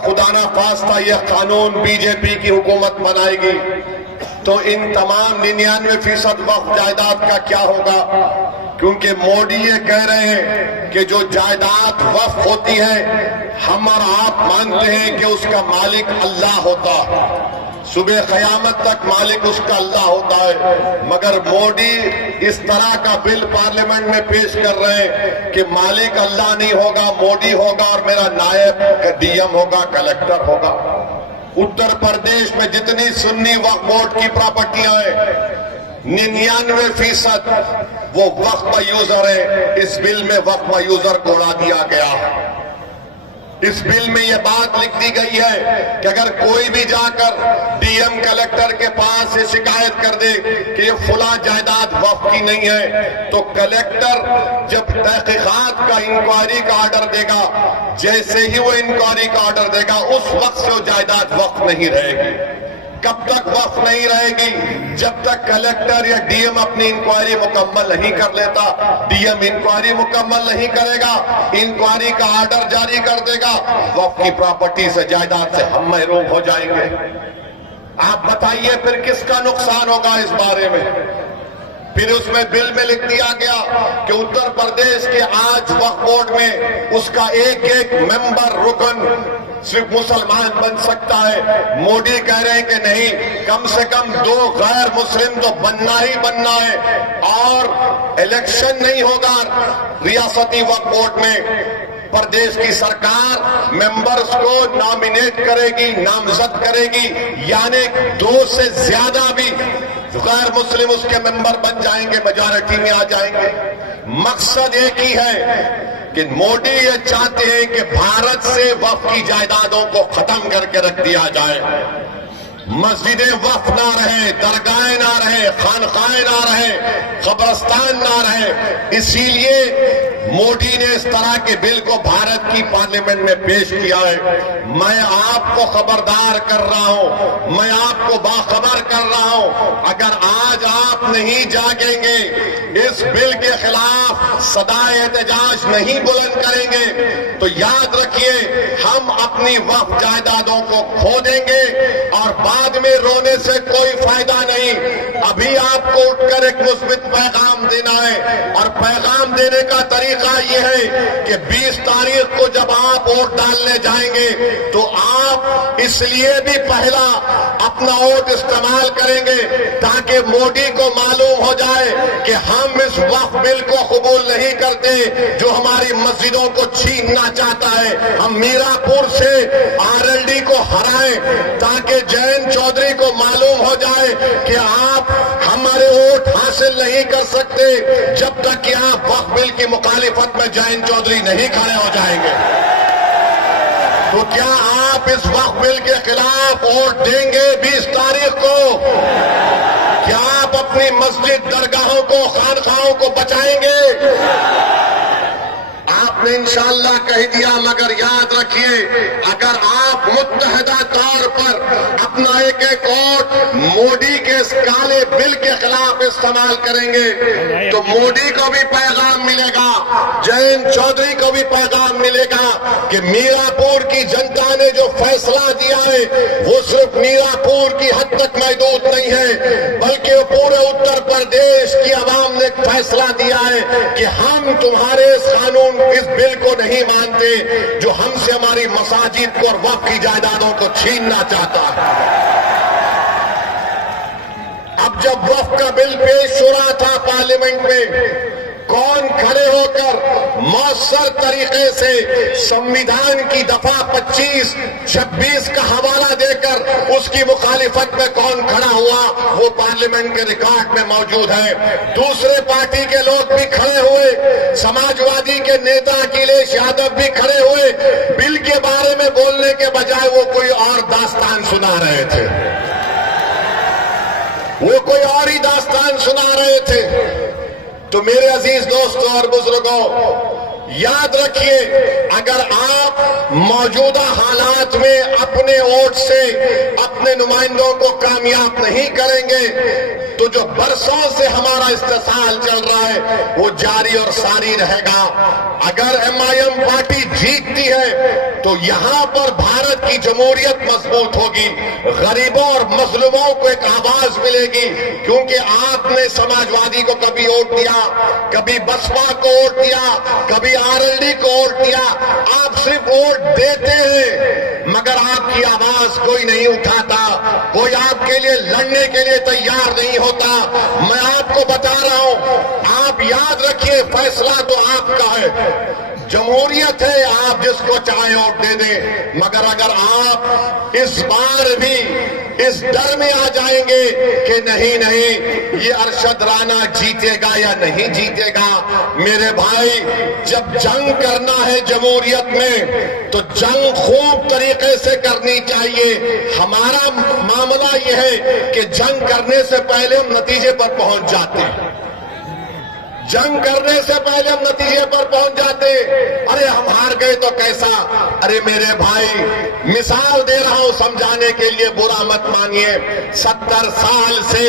खुदा ना खास्ता यह कानून बीजेपी की हुकूमत बनाएगी तो इन तमाम 99% वक्फ जायदाद का क्या होगा? क्योंकि मोदी ये कह रहे हैं कि जो जायदाद वक्फ होती है हम और आप मानते हैं कि उसका मालिक अल्लाह होता है, सुबह क़यामत तक मालिक उसका अल्लाह होता है। मगर मोदी इस तरह का बिल पार्लियामेंट में पेश कर रहे हैं कि मालिक अल्लाह नहीं होगा, मोदी होगा और मेरा नायब डीएम होगा, कलेक्टर होगा। उत्तर प्रदेश में जितनी सुन्नी वक्फ बोर्ड की प्रॉपर्टियां हैं 99% वो वक्फ यूजर है। इस बिल में वक्फ यूजर को उड़ा दिया गया है। इस बिल में यह बात लिख दी गई है कि अगर कोई भी जाकर डीएम कलेक्टर के पास ये शिकायत कर दे कि ये फुला जायदाद वक्फ की नहीं है तो कलेक्टर जब तहकीकात का इंक्वायरी का ऑर्डर देगा, जैसे ही वो इंक्वायरी का ऑर्डर देगा उस वक्त से वो जायदाद वक्फ नहीं रहेगी। कब तक वक्फ नहीं रहेगी? जब तक कलेक्टर या डीएम अपनी इंक्वायरी मुकम्मल नहीं कर लेता। डीएम इंक्वायरी मुकम्मल नहीं करेगा, इंक्वायरी का ऑर्डर जारी कर देगा, वक्फ की प्रॉपर्टी से, जायदाद से हम महरूम हो जाएंगे। आप बताइए फिर किसका नुकसान होगा इस बारे में? फिर उसमें बिल में लिख दिया गया कि उत्तर प्रदेश के आज वक्फ बोर्ड में उसका एक एक मेंबर रुकन सिर्फ मुसलमान बन सकता है। मोदी कह रहे हैं कि नहीं, कम से कम 2 गैर मुस्लिम तो बनना ही बनना है और इलेक्शन नहीं होगा रियासती वक्फ बोर्ड में। प्रदेश की सरकार मेंबर्स को नॉमिनेट करेगी, नामजद करेगी, यानी 2 से ज्यादा भी गैर मुस्लिम उसके मेंबर बन जाएंगे, मेजॉरिटी में आ जाएंगे। मकसद एक ही है कि मोदी ये चाहते हैं कि भारत से वक्फ की जायदादों को खत्म करके रख दिया जाए। मस्जिदें वक्फ ना रहे, दरगाहें ना रहे, खानकाहें ना रहे, कब्रस्तान ना रहे। इसीलिए मोदी ने इस तरह के बिल को भारत की पार्लियामेंट में पेश किया है। मैं आपको खबरदार कर रहा हूं, मैं आपको बाखबर कर रहा हूं, अगर आज आप नहीं जागेंगे, इस बिल के खिलाफ सदाए एहतजाज नहीं बुलंद करेंगे तो याद रखिए हम अपनी वक्फ जायदादों को खो देंगे और बाद में रोने से कोई फायदा नहीं। अभी आपको उठकर एक मुस्बित पैगाम देना है और पैगाम देने का तरीका यह है कि 20 तारीख को जब आप वोट डालने जाएंगे तो आप इसलिए भी पहला अपना वोट इस्तेमाल करेंगे ताकि मोदी को मालूम हो जाए कि हम इस वक्फ बिल को कबूल नहीं करते जो हमारी मस्जिदों को छीनना चाहता है। हम मीरापुर से आरएलडी को हराएं ताकि जयंत चौधरी को मालूम हो जाए कि आप हमारे वोट हासिल नहीं कर सकते जब तक कि आप वक्फ बिल की मुखालिफत में जयंत चौधरी नहीं खड़े हो जाएंगे। तो क्या आप इस वक्फ बिल के खिलाफ वोट देंगे 20 तारीख को? क्या आप अपनी मस्जिद, दरगाहों को, खानखाहों को बचाएंगे? आपने इंशाअल्लाह कह दिया, मगर याद रखिए अगर आप मुत्तहदा तौर पर अपना एक एक वोट मोदी के इस काले बिल के खिलाफ इस्तेमाल करेंगे तो मोदी को भी पैगाम मिलेगा, जयंत चौधरी को भी पैगाम मिलेगा कि मीरापुर की जनता ने जो फैसला दिया है वो सिर्फ मीरापुर की हद तक महदूद नहीं है बल्कि पूरे उत्तर प्रदेश की आवाम ने फैसला दिया है कि हम तुम्हारे इस कानून, इस बिल को नहीं मानते जो हमसे हमारी मसाजिद को और वक्फ की जायदादों को छीनना चाहता है। अब जब वक्फ का बिल पेश हो रहा था पार्लियामेंट में, कौन खड़े होकर मौसर तरीके से संविधान की दफा 25, 26 का हवाला देकर उसकी मुखालिफत में कौन खड़ा हुआ वो पार्लियामेंट के रिकॉर्ड में मौजूद है। दूसरे पार्टी के लोग भी खड़े हुए, समाजवादी के नेता अखिलेश यादव भी खड़े हुए, बिल के बारे में बोलने के बजाय वो कोई और दास्तान सुना रहे थे, वो कोई और ही दास्तान सुना रहे थे। तो मेरे अजीज दोस्तों और बुजुर्गों, याद रखिए, अगर आप मौजूदा हालात में अपने वोट से अपने नुमाइंदों को कामयाब नहीं करेंगे तो जो बरसों से हमारा इस्तेसाल चल रहा है वो जारी और सारी रहेगा। अगर एमआईएम पार्टी जीतती है तो यहां पर भारत की जमहूरियत मजबूत होगी, गरीबों और मजलूमों को एक आवाज मिलेगी, क्योंकि आपने समाजवादी को कभी वोट दिया, कभी बसपा को वोट दिया, कभी आरएलडी को वोट दिया। आप सिर्फ वोट देते हैं मगर आपकी आवाज कोई नहीं उठाता, कोई आपके लिए लड़ने के लिए तैयार नहीं होता। मैं आपको बता रहा हूं, आप याद रखिए, फैसला तो आपका है, जमहूरियत है, आप जिसको चाहे वोट दे दें। मगर अगर आप इस बार भी इस डर में आ जाएंगे कि नहीं नहीं ये अरशद राना जीतेगा या नहीं जीतेगा, मेरे भाई, जब जंग करना है जमहूरियत में तो जंग खूब तरीके से करनी चाहिए। हमारा मामला यह है कि जंग करने से पहले हम नतीजे पर पहुंच जाते हैं, जंग करने से पहले हम नतीजे पर पहुंच जाते। अरे हम हार गए तो कैसा, अरे मेरे भाई, मिसाल दे रहा हूं समझाने के लिए, बुरा मत मानिए। 70 साल से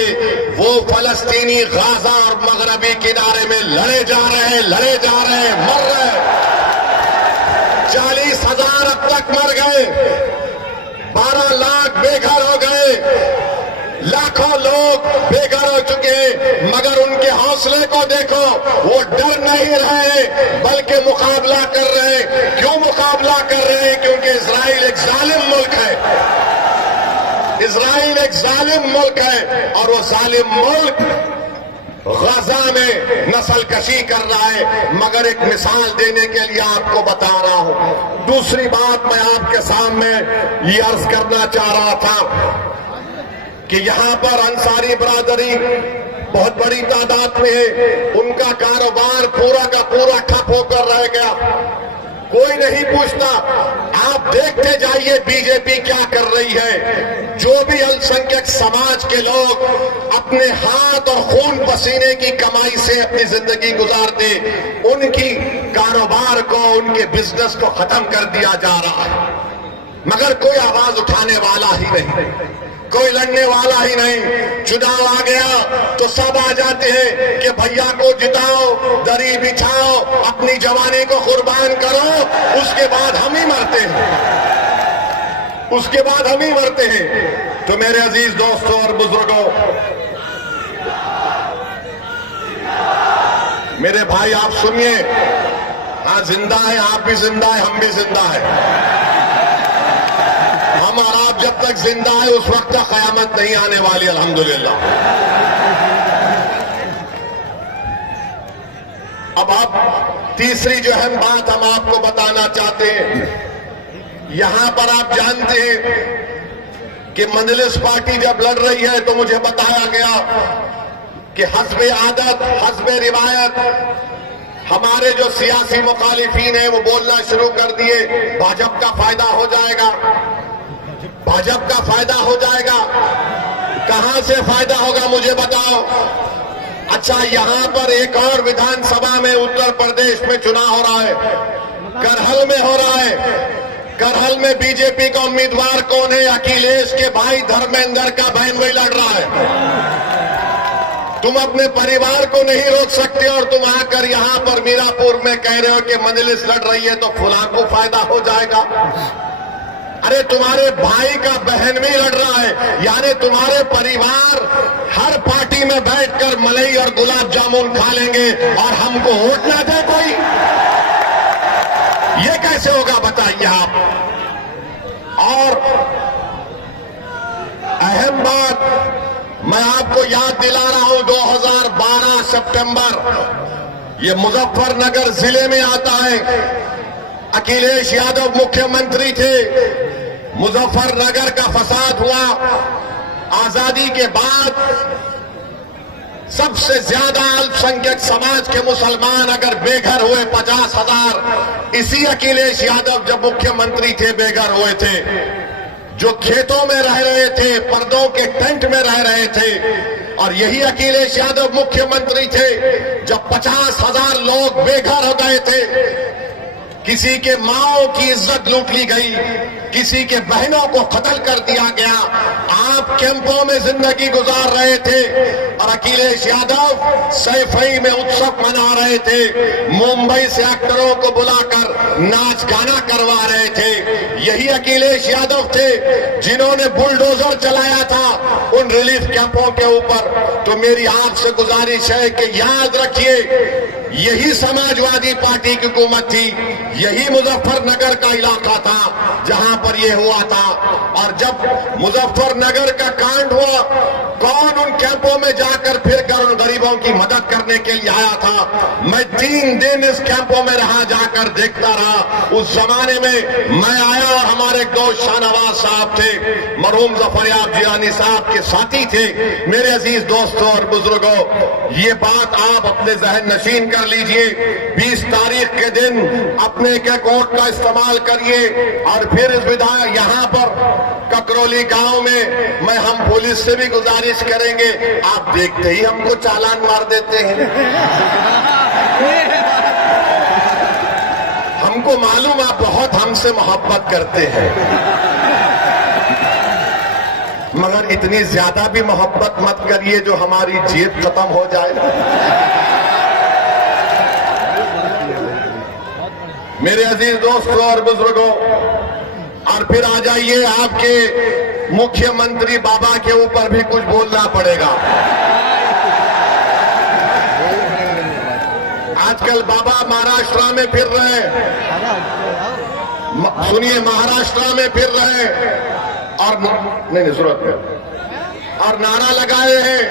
वो फलस्तीनी गाजा और मगरबी किनारे में लड़े जा रहे हैं, मर रहे हैं। 40,000 अब तक मर गए, 12 लाख बेघर हो गए, लाखों लोग बेघर हो चुके हैं। मगर उनके हौसले को देखो, वो डर नहीं रहे बल्कि मुकाबला कर रहे हैं। क्यों मुकाबला कर रहे हैं? क्योंकि इजराइल एक जालिम मुल्क है, इजराइल एक जालिम मुल्क है और वो जालिम मुल्क गाजा में नस्लकशी कर रहा है। मगर एक मिसाल देने के लिए आपको बता रहा हूं। दूसरी बात मैं आपके सामने ये अर्ज करना चाह रहा था कि यहां पर अंसारी बरादरी बहुत बड़ी तादाद में है, उनका कारोबार पूरा का पूरा ठप होकर रह गया, कोई नहीं पूछता। आप देखते जाइए बीजेपी क्या कर रही है। जो भी अल्पसंख्यक समाज के लोग अपने हाथ और खून पसीने की कमाई से अपनी जिंदगी गुजारते, उनकी कारोबार को, उनके बिजनेस को खत्म कर दिया जा रहा है। मगर कोई आवाज उठाने वाला ही नहीं, कोई लड़ने वाला ही नहीं। चुनाव आ गया तो सब आ जाते हैं कि भैया को जिताओ, दरी बिछाओ, अपनी जवानी को कुर्बान करो, उसके बाद हम ही मरते हैं, उसके बाद हम ही मरते हैं। तो मेरे अजीज दोस्तों और बुजुर्गों, मेरे भाई, आप सुनिए, हाँ जिंदा है, आप भी जिंदा है, हम भी जिंदा है। हम और आप जब तक जिंदा है उस वक्त तक कयामत नहीं आने वाली, अल्हम्दुलिल्लाह। अब आप तीसरी जो अहम बात हम आपको बताना चाहते हैं, यहां पर आप जानते हैं कि मजलिस पार्टी जब लड़ रही है तो मुझे बताया गया कि हस्बे आदत, हस्बे रिवायत हमारे जो सियासी मुखालिफिन हैं वो बोलना शुरू कर दिए, भाजपा का फायदा हो जाएगा, भाजपा का फायदा हो जाएगा। कहां से फायदा होगा मुझे बताओ। अच्छा, यहां पर एक और विधानसभा में उत्तर प्रदेश में चुनाव हो रहा है, करहल में हो रहा है। करहल में बीजेपी का उम्मीदवार कौन है? अखिलेश के भाई धर्मेंद्र का बहन वही लड़ रहा है। तुम अपने परिवार को नहीं रोक सकते और तुम आकर यहां पर मीरापुर में कह रहे हो कि मजलिस लड़ रही है तो फुलां को फायदा हो जाएगा। अरे तुम्हारे भाई का बहन भी लड़ रहा है, यानी तुम्हारे परिवार हर पार्टी में बैठकर मलाई और गुलाब जामुन खा लेंगे और हमको वोट ना दे कोई, ये कैसे होगा बताइए आप। और अहम बात मैं आपको याद दिला रहा हूं, 2012 सितंबर, ये मुजफ्फरनगर जिले में आता है। अखिलेश यादव मुख्यमंत्री थे, मुजफ्फरनगर का फसाद हुआ। आजादी के बाद सबसे ज्यादा अल्पसंख्यक समाज के मुसलमान अगर बेघर हुए 50,000, इसी अखिलेश यादव जब मुख्यमंत्री थे बेघर हुए थे। जो खेतों में रह रहे थे, पर्दों के टेंट में रह रहे थे, और यही अखिलेश यादव मुख्यमंत्री थे जब 50,000 लोग बेघर हो गए थे। किसी के माओ की इज्जत लूट ली गई, किसी के बहनों को कत्ल कर दिया गया। आप कैंपों में जिंदगी गुजार रहे थे और अखिलेश यादव सैफई में उत्सव मना रहे थे, मुंबई से एक्टरों को बुलाकर नाच गाना करवा रहे थे। यही अखिलेश यादव थे जिन्होंने बुलडोजर चलाया था उन रिलीफ कैंपों के ऊपर। तो मेरी आपसे गुजारिश है कि याद रखिए, यही समाजवादी पार्टी की हुकूमत थी, यही मुजफ्फरनगर का इलाका था जहां पर यह हुआ था। और जब मुजफ्फरनगर का कांड हुआ, कौन उन कैंपों में जाकर फिर कर उन गरीबों की मदद करने के लिए आया था? मैं 3 दिन इस कैंपों में रहा, जाकर देखता रहा। उस जमाने में मैं आया और हमारे दोस्त शाहनवाज साहब थे, मरहूम जफरयाब जिलानी साहब के साथी थे। मेरे अजीज दोस्तों और बुजुर्गों, ये बात आप अपने जहन नशीन कर लीजिए। 20 तारीख के दिन अपने एक वोट का इस्तेमाल करिए और फिर इस विधायक यहां पर ककरौली गांव में मैं हम पुलिस से भी गुजारिश करेंगे, आप देखते ही हमको चालान मार देते हैं। हमको मालूम आप बहुत हमसे मोहब्बत करते हैं, मगर इतनी ज्यादा भी मोहब्बत मत करिए जो हमारी जेब खत्म हो जाए। मेरे अजीज दोस्तों और बुजुर्गों, और फिर आ जाइए, आपके मुख्यमंत्री बाबा के ऊपर भी कुछ बोलना पड़ेगा। आजकल बाबा महाराष्ट्र में फिर रहे, सुनिए, महाराष्ट्र में फिर रहे और नहीं जरूरत है, और नारा लगाए हैं,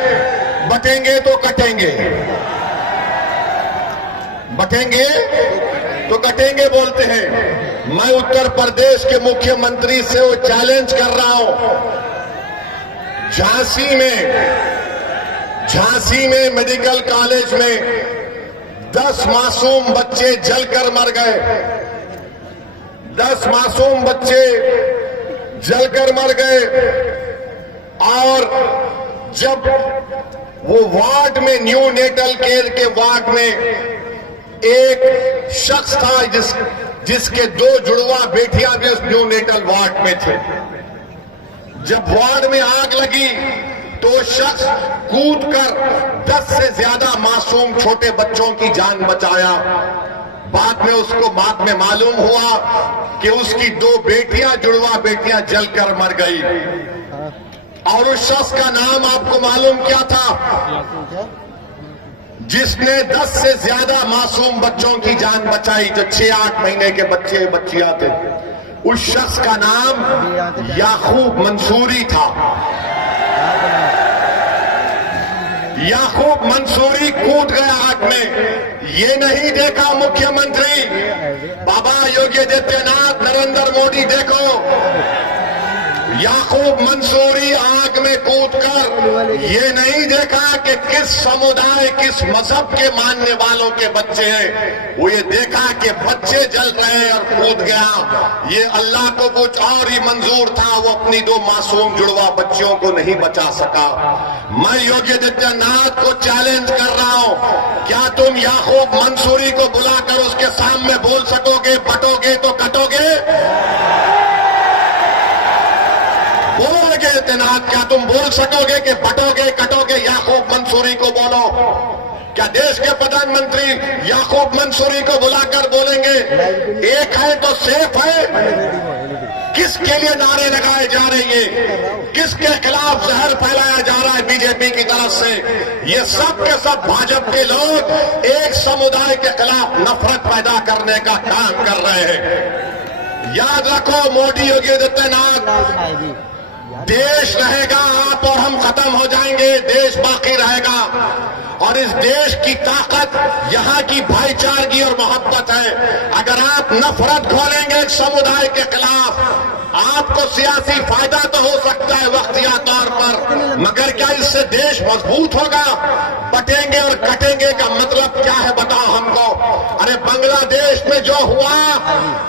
बटेंगे तो कटेंगे, बटेंगे तो कटेंगे बोलते हैं। मैं उत्तर प्रदेश के मुख्यमंत्री से वो चैलेंज कर रहा हूं। झांसी में मेडिकल कॉलेज में 10 मासूम बच्चे जलकर मर गए। 10 मासूम बच्चे जलकर मर गए। और जब वो वार्ड में, न्यू नेटल केयर के वार्ड में एक शख्स था जिसके 2 जुड़वा बेटियां भी उस न्यू नेटल वार्ड में थे। जब वार्ड में आग लगी तो शख्स कूदकर 10 से ज्यादा मासूम छोटे बच्चों की जान बचाया। बाद में मालूम हुआ कि उसकी 2 बेटियां, जुड़वा बेटियां जलकर मर गई। और उस शख्स का नाम आपको मालूम क्या था? जिसने 10 से ज्यादा मासूम बच्चों की जान बचाई, जो 6-8 महीने के बच्चे बच्चियां थे। उस शख्स का नाम याकूब मंसूरी था। याकूब मंसूरी कूद गया आग में। ये नहीं देखा मुख्यमंत्री बाबा योगी आदित्यनाथ, नरेंद्र मोदी, देखो याकूब मंसूरी आग में कूदकर ये नहीं देखा कि किस समुदाय, किस मजहब के मानने वालों के बच्चे हैं। वो ये देखा कि बच्चे जल रहे हैं और कूद गया। ये अल्लाह को कुछ और ही मंजूर था, वो अपनी 2 मासूम जुड़वा बच्चियों को नहीं बचा सका। मैं योगी आदित्यनाथ को चैलेंज कर रहा हूं, क्या तुम याकूब मंसूरी को बुलाकर उसके सामने बोल सकोगे, बटोगे तो कटोगे? बोलोगे आदित्यनाथ, क्या तुम बोल सकोगे कि बटोगे कटोगे? याकूब मंसूरी को बोलो। क्या देश के प्रधानमंत्री याकूब मंसूरी को बुलाकर बोलेंगे एक है तो सेफ है? किसके लिए नारे लगाए जा रहे हैं? किसके खिलाफ जहर फैलाया जा रहा है बीजेपी की तरफ से? ये सब के सब भाजपा के लोग एक समुदाय के खिलाफ नफरत पैदा करने का काम कर रहे हैं। याद रखो, मोदी योगी आदित्यनाथ, देश रहेगा, आप और हम खत्म हो जाएंगे, देश बाकी रहेगा। और इस देश की ताकत यहाँ की भाईचारगी और मोहब्बत है। अगर आप नफरत खोलेंगे एक समुदाय के खिलाफ, आपको सियासी फायदा तो हो सकता है वक्तिया तौर पर, मगर क्या इससे देश मजबूत होगा? बटेंगे और कटेंगे का मतलब क्या है बताओ हमको। अरे बांग्लादेश में जो हुआ,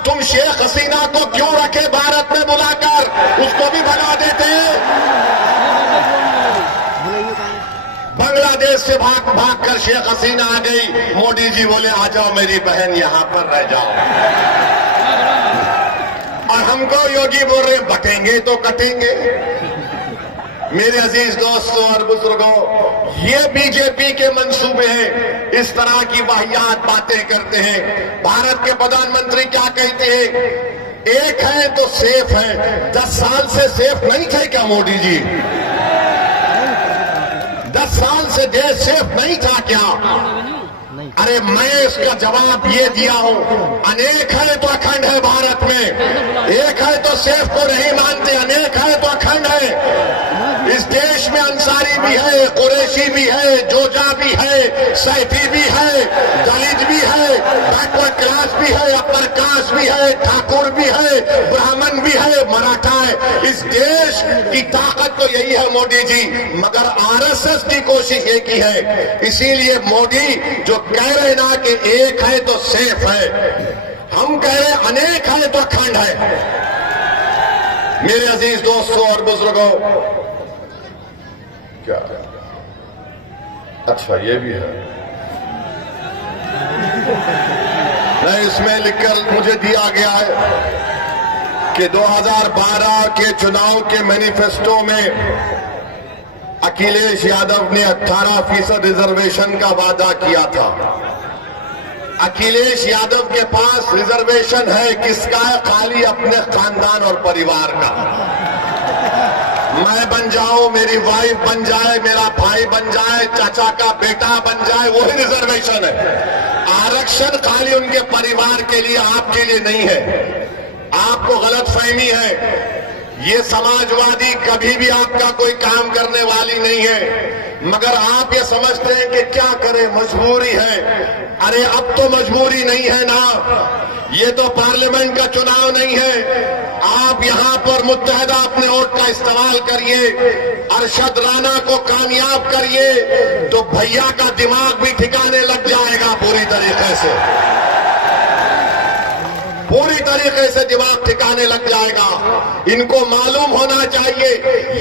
तुम शेख हसीना को क्यों रखे भारत में बुलाकर? उसको भी भगा देते। बांग्लादेश बांग्लादेश से भाग भाग कर शेख हसीना आ गई, मोदी जी बोले आ जाओ मेरी बहन यहां पर रह जाओ। और हमको योगी बोल रहे बटेंगे तो कटेंगे। मेरे अजीज दोस्तों और बुजुर्गों, ये बीजेपी के मंसूबे हैं, इस तरह की वाहियात बातें करते हैं। भारत के प्रधानमंत्री क्या कहते हैं, एक है तो सेफ है। 10 साल से सेफ नहीं थे क्या मोदी जी? 10 साल से देश सेफ नहीं था क्या? अरे मैं इसका जवाब ये दिया हूं, अनेक है तो अखंड है भारत में। एक है तो सेफ को नहीं मानते, अनेक है तो अखंड है। इस देश में अंसारी भी है, कुरैशी भी है, जोजा भी है, सैफी भी है, दलित भी है, बैकवर्ड क्लास भी है, अपर कास्ट भी है, ठाकुर भी है, ब्राह्मण भी है, मराठा है। इस देश की ताकत तो यही है मोदी जी, मगर आरएसएस की कोशिश एक ही है। इसीलिए मोदी जो कह रहे ना कि एक है तो सेफ है, हम कह रहे अनेक है तो अखंड है। मेरे अजीज दोस्तों और बुजुर्गों, क्या अच्छा ये भी है नहीं, इसमें लिखकर मुझे दिया गया है कि 2012 के चुनाव के मैनिफेस्टो में अखिलेश यादव ने 18% रिजर्वेशन का वादा किया था। अखिलेश यादव के पास रिजर्वेशन है किसका है? खाली अपने खानदान और परिवार का। मैं बन जाऊं, मेरी वाइफ बन जाए, मेरा भाई बन जाए, चाचा का बेटा बन जाए, वही रिजर्वेशन है। आरक्षण खाली उनके परिवार के लिए, आपके लिए नहीं है। आपको गलतफहमी है, ये समाजवादी कभी भी आपका कोई काम करने वाली नहीं है, मगर आप ये समझते हैं कि क्या करें, मजबूरी है। अरे अब तो मजबूरी नहीं है ना, ये तो पार्लियामेंट का चुनाव नहीं है। आप यहां पर मुत्तहदा अपने वोट का इस्तेमाल करिए, अरशद राणा को कामयाब करिए, तो भैया का दिमाग भी ठिकाने लग जाएगा पूरी तरीके से, पूरी तरीके से दिमाग ठिकाने लग जाएगा। इनको मालूम होना चाहिए,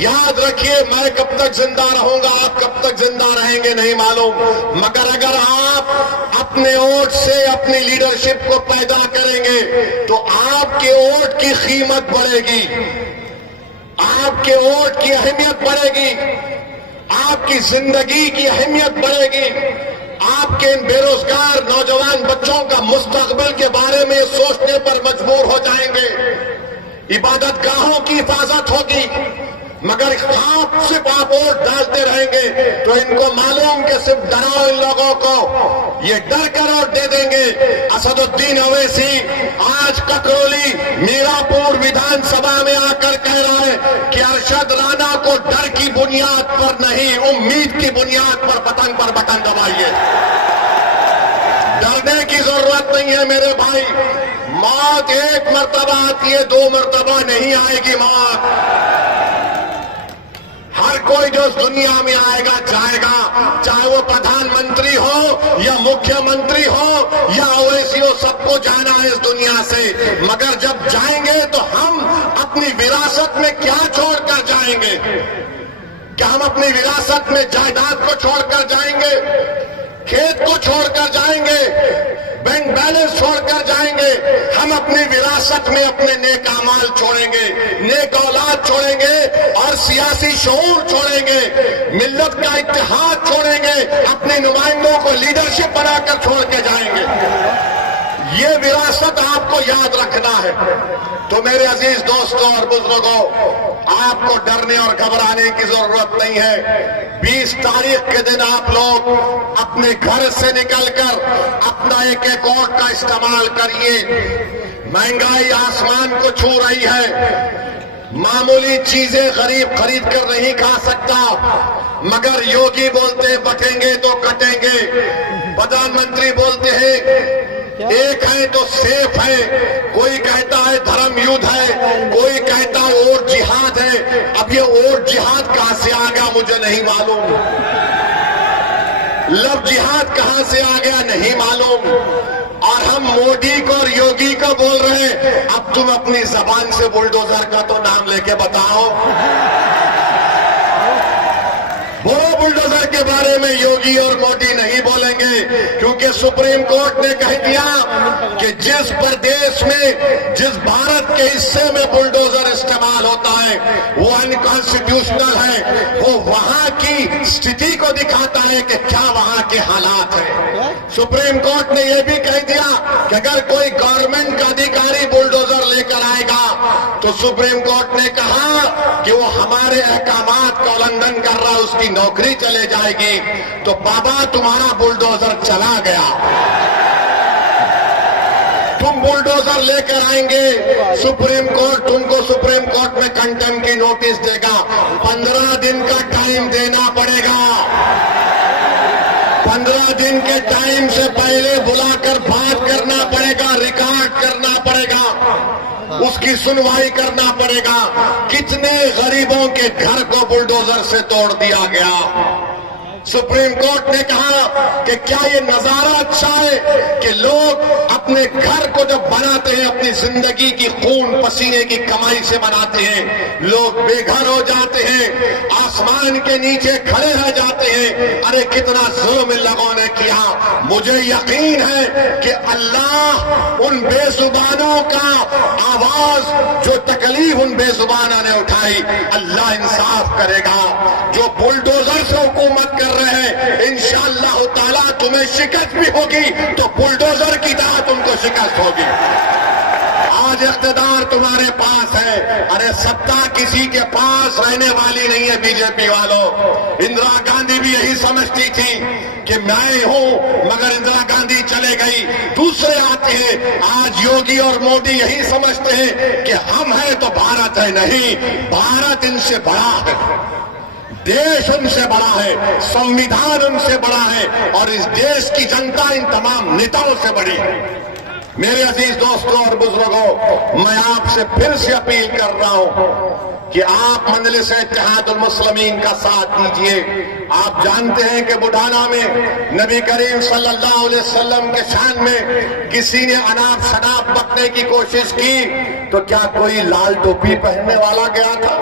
याद रखिए मैं कब तक जिंदा रहूंगा, आप कब तक जिंदा रहेंगे नहीं मालूम, मगर अगर आप अपने वोट से अपनी लीडरशिप को पैदा करेंगे तो आपके वोट की कीमत बढ़ेगी, आपके वोट की अहमियत बढ़ेगी, आपकी जिंदगी की अहमियत बढ़ेगी। आपके इन बेरोजगार नौजवान बच्चों का मुस्तकबिल के बारे में सोचने पर मजबूर हो जाएंगे। इबादत गाहों की हिफाजत होगी, मगर आप सिर्फ आप वोट डालते रहेंगे तो इनको मालूम कि सिर्फ डराओ इन लोगों को, ये डर कर वोट दे देंगे। असदुद्दीन अवैसी आज ककरोली मीरापुर विधानसभा में आकर कह रहा है कि अरशद राणा को डर की बुनियाद पर नहीं, उम्मीद की बुनियाद पर पतंग पर बटन दबाइए। डरने की जरूरत नहीं है मेरे भाई, मौत एक मर्तबा आती है, 2 मर्तबा नहीं आएगी मौत। हर कोई जो इस दुनिया में आएगा जाएगा, चाहे वो प्रधानमंत्री हो या मुख्यमंत्री हो या ओवैसी हो, सबको जाना है इस दुनिया से। मगर जब जाएंगे तो हम अपनी विरासत में क्या छोड़कर जाएंगे? क्या हम अपनी विरासत में जायदाद को छोड़कर जाएंगे, खेत को छोड़कर जाएंगे, बैंक बैलेंस छोड़कर जाएंगे? हम अपनी विरासत में अपने नेक अमाल छोड़ेंगे, नेक औलाद छोड़ेंगे और सियासी शऊर छोड़ेंगे, मिल्लत का इत्तेहाद छोड़ेंगे, अपने नुमाइंदों को लीडरशिप बनाकर छोड़ के जाएंगे। ये विरासत आपको याद रखना है। तो मेरे अजीज दोस्तों और बुजुर्गों, आपको डरने और घबराने की जरूरत नहीं है। 20 तारीख के दिन आप लोग अपने घर से निकलकर अपना एक एक वोट का इस्तेमाल करिए। महंगाई आसमान को छू रही है, मामूली चीजें गरीब खरीद कर नहीं खा सकता, मगर योगी बोलते हैं बटेंगे तो कटेंगे, प्रधानमंत्री बोलते हैं एक है तो सेफ है, कोई कहता है धर्म युद्ध है, कोई कहता है और जिहाद है। अब ये और जिहाद कहां से आ गया मुझे नहीं मालूम, लव जिहाद कहां से आ गया नहीं मालूम। और हम मोदी को और योगी को बोल रहे हैं, अब तुम अपनी जबान से बुलडोजर का तो नाम लेके बताओ, बोलो बुलडोजर के बारे में योगी और मोदी नहीं बोलेंगे, क्योंकि सुप्रीम कोर्ट ने कह दिया कि जिस प्रदेश में, जिस भारत के हिस्से में बुलडोजर इस्तेमाल होता है वो अनकॉन्स्टिट्यूशनल है। वो वहां की स्थिति को दिखाता है कि क्या वहां के हालात हैं। सुप्रीम कोर्ट ने यह भी कह दिया कि अगर कोई गवर्नमेंट का अधिकारी बुलडोजर लेकर आएगा तो सुप्रीम कोर्ट ने कहा कि वो हमारे अहकामात का उल्लंघन कर रहा है, उसकी नौकरी चले जाएगी। तो बाबा तुम्हारा बुलडोजर चला गया, तुम बुलडोजर लेकर आएंगे, सुप्रीम कोर्ट तुमको सुप्रीम कोर्ट में कंटेम्प्ट की नोटिस देगा। 15 दिन का टाइम देना पड़ेगा। 15 दिन के टाइम से पहले बुलाकर बात करना पड़ेगा, रिकॉर्ड करना पड़ेगा, उसकी सुनवाई करना पड़ेगा। कितने गरीबों के घर को बुलडोजर से तोड़ दिया गया। सुप्रीम कोर्ट ने कहा कि क्या ये नजारा अच्छा है कि लोग अपने घर को जब बनाते हैं, अपनी जिंदगी की खून पसीने की कमाई से बनाते हैं, लोग बेघर हो जाते हैं, आसमान के नीचे खड़े रह जाते हैं। अरे कितना जुल्म इन लोगों ने किया। मुझे यकीन है कि अल्लाह उन बेजुबानों का आवाज, जो तकलीफ उन बेजुबानों ने उठाई, अल्लाह इंसाफ करेगा। जो बुलडोजर से हुकूमत कर रहे हैं, इंशाअल्लाह ताला तुम्हें शिकस्त भी होगी तो बुलडोजर की तरह तुमको शिकस्त होगी। आज इख्तिदार तुम्हारे पास है, अरे सत्ता किसी के पास रहने वाली नहीं है। बीजेपी वालों, इंदिरा गांधी भी यही समझती थी कि मैं हूं, मगर इंदिरा गांधी चले गई, दूसरे आते हैं। आज योगी और मोदी यही समझते हैं कि हम हैं तो भारत है। नहीं, भारत इनसे बड़ा है, देश उनसे बड़ा है, संविधान उनसे बड़ा है, और इस देश की जनता इन तमाम नेताओं से बड़ी है। मेरे अजीज दोस्तों और बुजुर्गों, मैं आपसे फिर से अपील कर रहा हूं कि आप मजलिस इत्तेहादुल मुस्लिमीन का साथ दीजिए। आप जानते हैं कि बुढ़ाना में नबी करीम सल्लल्लाहु अलैहि वसल्लम के शान में किसी ने अनाप शनाप बकने की कोशिश की तो क्या कोई लाल टोपी पहनने वाला गया था?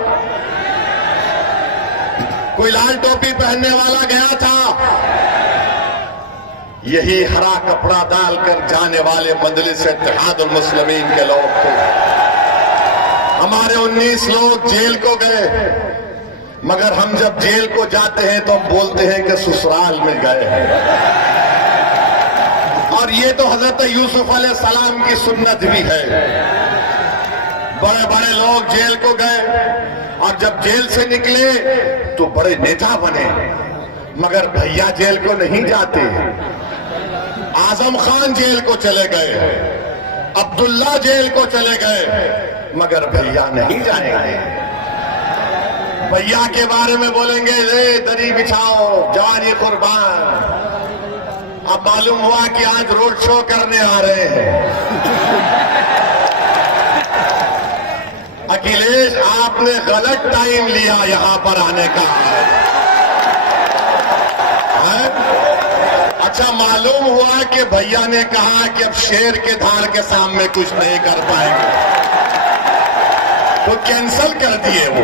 कोई लाल टोपी पहनने वाला गया था? यही हरा कपड़ा डालकर जाने वाले मजलिस इत्तेहादुल मुस्लिमीन के लोग थे। हमारे 19 लोग जेल को गए, मगर हम जब जेल को जाते हैं तो हम बोलते हैं कि ससुराल में गए हैं। और ये तो हजरत यूसुफ अलैहिस्सलाम की सुन्नत भी है। बड़े बड़े लोग जेल को गए और जब जेल से निकले तो बड़े नेता बने, मगर भैया जेल को नहीं जाते। आजम खान जेल को चले गए, अब्दुल्ला जेल को चले गए, मगर भैया नहीं जाएंगे। भैया के बारे में बोलेंगे रे दरी बिछाओ जवानी कुर्बान। अब मालूम हुआ कि आज रोड शो करने आ रहे हैं। अखिलेश, आपने गलत टाइम लिया यहां पर आने का। अच्छा, मालूम हुआ कि भैया ने कहा कि अब शेर के धार के सामने कुछ नहीं कर पाएंगे तो कैंसल कर दिए वो।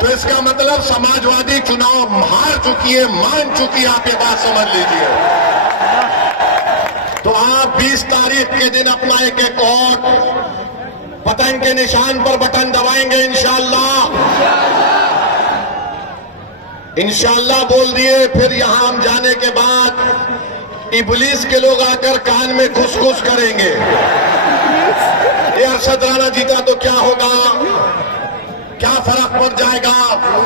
तो इसका मतलब समाजवादी चुनाव हार चुकी है, मान चुकी है। आप ये बात समझ लीजिए। तो आप 20 तारीख के दिन अपना एक एक वोट पतंग के निशान पर बटन दबाएंगे इंशाअल्लाह बोल दिए। फिर यहां हम जाने के बाद इब्लीस के लोग आकर कान में घुस-घुस करेंगे, ये अरशद राणा जीता तो क्या होगा, क्या फर्क पड़ जाएगा,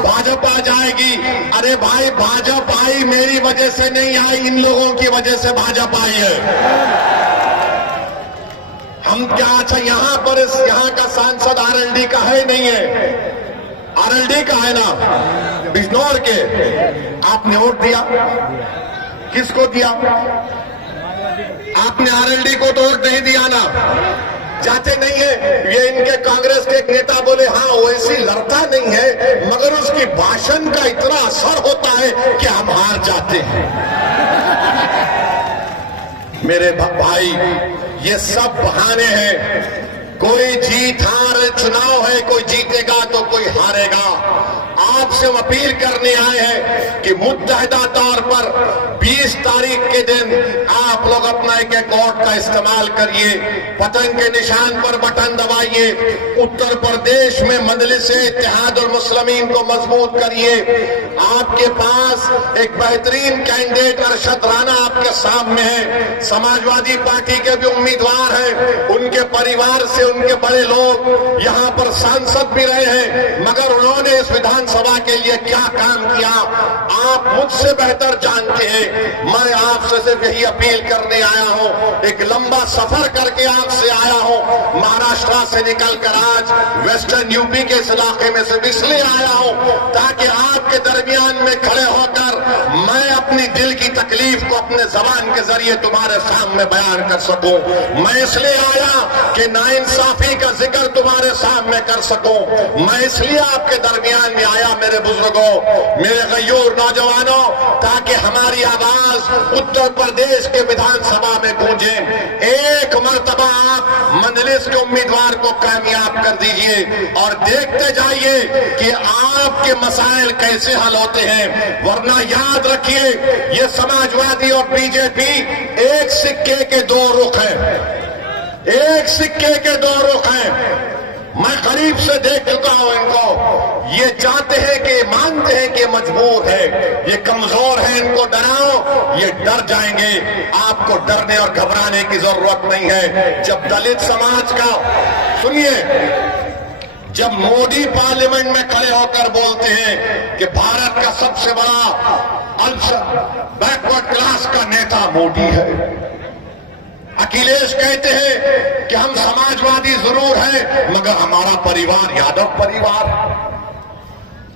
भाजपा जाएगी। अरे भाई, भाजपा आई मेरी वजह से नहीं आई, इन लोगों की वजह से भाजपा आई है। हम क्या, अच्छा यहां पर यहां का सांसद आरएलडी का है नहीं है? आरएलडी का है ना, बिजनौर के। आपने वोट दिया, किसको दिया? आपने आरएलडी को तो वोट नहीं दिया ना, जाते नहीं है। ये इनके कांग्रेस के एक नेता बोले हाँ वैसी लड़ता नहीं है, मगर उसकी भाषण का इतना असर होता है कि हम हार जाते हैं। मेरे भाई, ये सब बहाने हैं। कोई जीत हार चुनाव है, कोई जीतेगा तो कोई हारेगा। आपसे हम अपील करने आए हैं कि कि मुत्तहिदा तौर पर 20 तारीख के दिन आप लोग अपना एक वोट का इस्तेमाल करिए, पतंग के निशान पर बटन दबाइए, उत्तर प्रदेश में मजलिस-ए-इत्तेहादुल मुस्लिमीन को मजबूत करिए। आपके पास एक बेहतरीन कैंडिडेट अरशद राना आपके सामने है, समाजवादी पार्टी के भी उम्मीदवार हैं, उनके परिवार से उनके बड़े लोग यहाँ पर सांसद भी रहे हैं, मगर उन्होंने इस विधानसभा के लिए क्या काम किया आप मुझसे बेहतर जानते हैं। मैं आपसे सिर्फ यही अपील करने आया हूं, एक लंबा सफर करके आपसे आया हूं, महाराष्ट्र से निकलकर आज वेस्टर्न यूपी के इस इलाके में सिर्फ इसलिए आया हूं ताकि आपके दरमियान में खड़े होकर मैं अपनी दिल की तकलीफ को अपने जबान के जरिए तुम्हारे सामने बयान कर सकूं। मैं इसलिए आया कि नाइंसाफी का जिक्र तुम्हारे सामने कर सकूं। मैं इसलिए आपके दरमियान में आया मेरे बुजुर्गों, मेरे गयूर नौजवानों, ताकि हमारी आवाज उत्तर प्रदेश के विधानसभा में गूंजे। एक मर्तबा आप मजलिस के उम्मीदवार को कामयाब कर दीजिए और देखते जाइए कि आपके मसाइल कैसे हल होते हैं। वरना याद रखिए, ये समाजवादी और बीजेपी एक सिक्के के दो रुख हैं, एक सिक्के के दो रुख हैं। मैं करीब से देख चुका हूं इनको। ये चाहते हैं कि मानते हैं कि मजबूर है, ये कमजोर है, इनको डराओ ये डर जाएंगे। आपको डरने और घबराने की जरूरत नहीं है। जब दलित समाज का सुनिए, जब मोदी पार्लियामेंट में खड़े होकर बोलते हैं कि भारत का सबसे बड़ा बैकवर्ड क्लास का नेता मोदी है, अखिलेश कहते हैं कि हम समाजवादी जरूर हैं मगर हमारा परिवार यादव परिवार,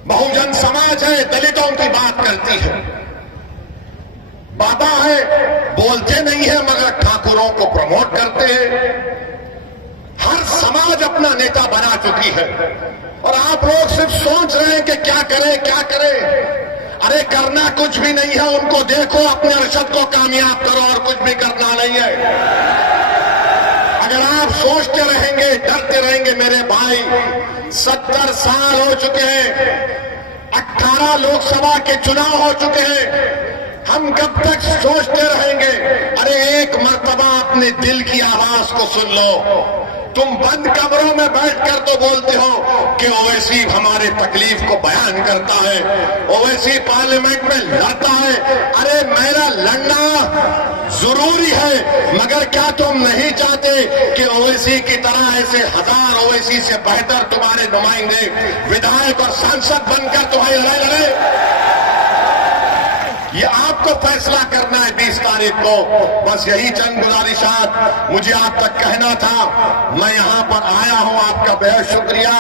बहुजन समाज है, दलितों की बात करती है, बाबा है, बोलते नहीं है मगर ठाकुरों को प्रमोट करते हैं। हर समाज अपना नेता बना चुकी है और आप लोग सिर्फ सोच रहे हैं कि क्या करें क्या करें। अरे करना कुछ भी नहीं है, उनको देखो, अपने अरशद को कामयाब करो और कुछ भी करना नहीं है। अगर आप सोचते रहेंगे, डरते रहेंगे, मेरे भाई 70 साल हो चुके हैं, 18 लोकसभा के चुनाव हो चुके हैं, हम कब तक सोचते रहेंगे। अरे एक मर्तबा अपने दिल की आवाज को सुन लो। तुम बंद कमरों में बैठकर तो बोलते हो कि ओवैसी हमारे तकलीफ को बयान करता है, ओवैसी पार्लियामेंट में लड़ता है। अरे मेरा लड़ना जरूरी है, मगर क्या तुम नहीं चाहते कि ओवैसी की तरह ऐसे हजार ओवैसी से बेहतर तुम्हारे नुमाइंदे विधायक और सांसद बनकर तुम्हारी लड़ाई लड़े? ये आपको फैसला करना है 20 तारीख को। बस यही चंद गुजारिशात मुझे आप तक कहना था। मैं यहां पर आया हूं, आपका बेहद शुक्रिया।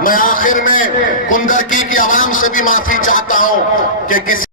मैं आखिर में कुंदरकी की आवाम से भी माफी चाहता हूं कि किसी